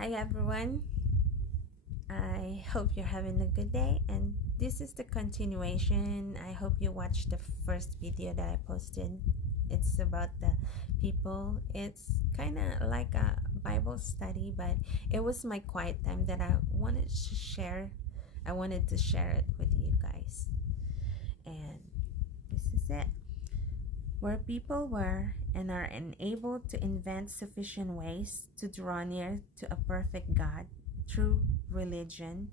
Hi everyone, I hope you're having a good day, and this is the continuation. I hope you watched the first video that I posted. It's about the people. It's kind of like a Bible study, but it was my quiet time that I wanted to share. I wanted to share it with you guys, and this is it. Where people were and are unable to invent sufficient ways to draw near to a perfect God through religion,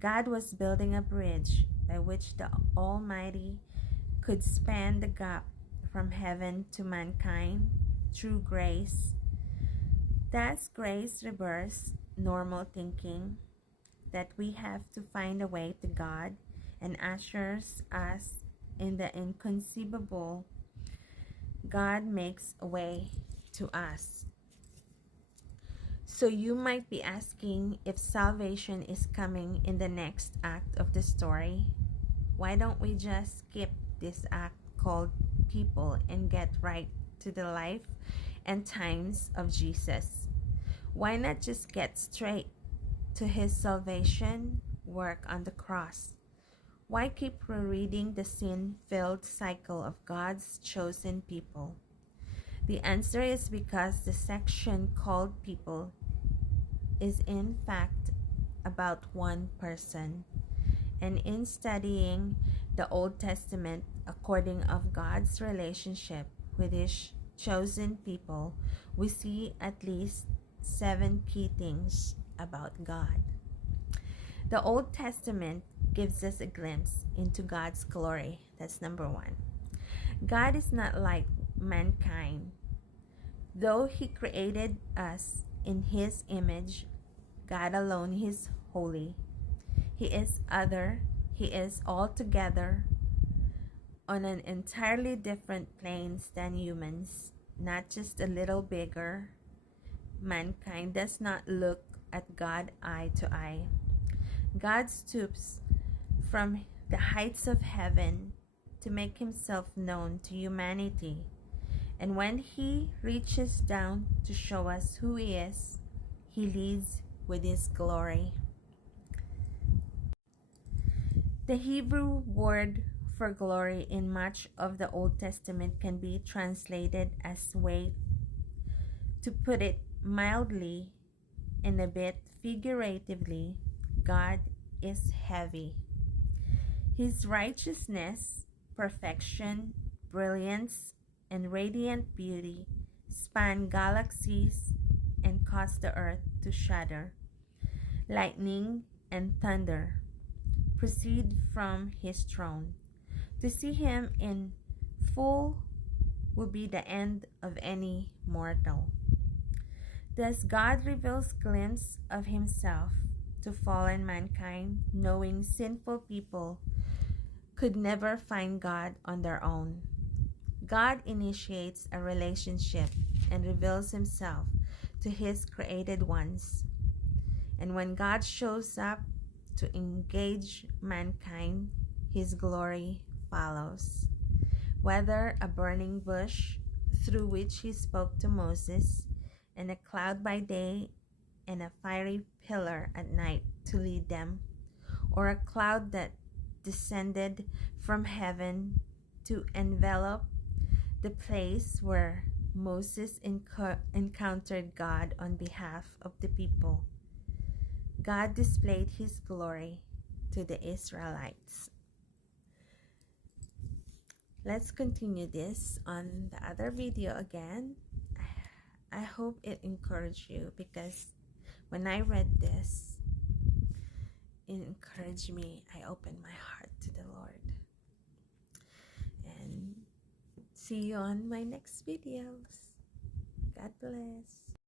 God was building a bridge by which the Almighty could span the gap from heaven to mankind through grace. Thus, grace reverses normal thinking that we have to find a way to God and ushers us in the inconceivable. God makes a way to us. So you might be asking if salvation is coming in the next act of the story. Why don't we just skip this act called people and get right to the life and times of Jesus? Why not just get straight to his salvation work on the cross? Why keep rereading the sin-filled cycle of God's chosen people? The answer is because the section called people is in fact about one person. And in studying the Old Testament according of God's relationship with his chosen people, we see at least 7 key things about God. The Old Testament gives us a glimpse into God's glory. That's number 1. God is not like mankind. Though he created us in his image, God alone is holy. He is other. He is altogether on an entirely different planes than humans, not just a little bigger. Mankind does not look at God eye to eye. God stoops from the heights of heaven to make himself known to humanity. And when he reaches down to show us who he is, he leads with his glory. The Hebrew word for glory in much of the Old Testament can be translated as weight. To put it mildly and a bit figuratively, God is heavy. His righteousness, perfection, brilliance, and radiant beauty span galaxies and cause the earth to shudder. Lightning and thunder proceed from his throne. To see him in full will be the end of any mortal. Thus God reveals glimpse of himself to fallen mankind, knowing sinful people could never find God on their own. God initiates a relationship and reveals himself to his created ones. And when God shows up to engage mankind, his glory follows. Whether a burning bush through which he spoke to Moses, and a cloud by day and a fiery pillar at night to lead them, or a cloud that descended from heaven to envelop the place where Moses encountered God on behalf of the people, God displayed his glory to the Israelites. Let's continue this on the other video again. I hope it encouraged you, because when I read this, it encouraged me. I opened my heart to the Lord. And see you on my next videos. God bless.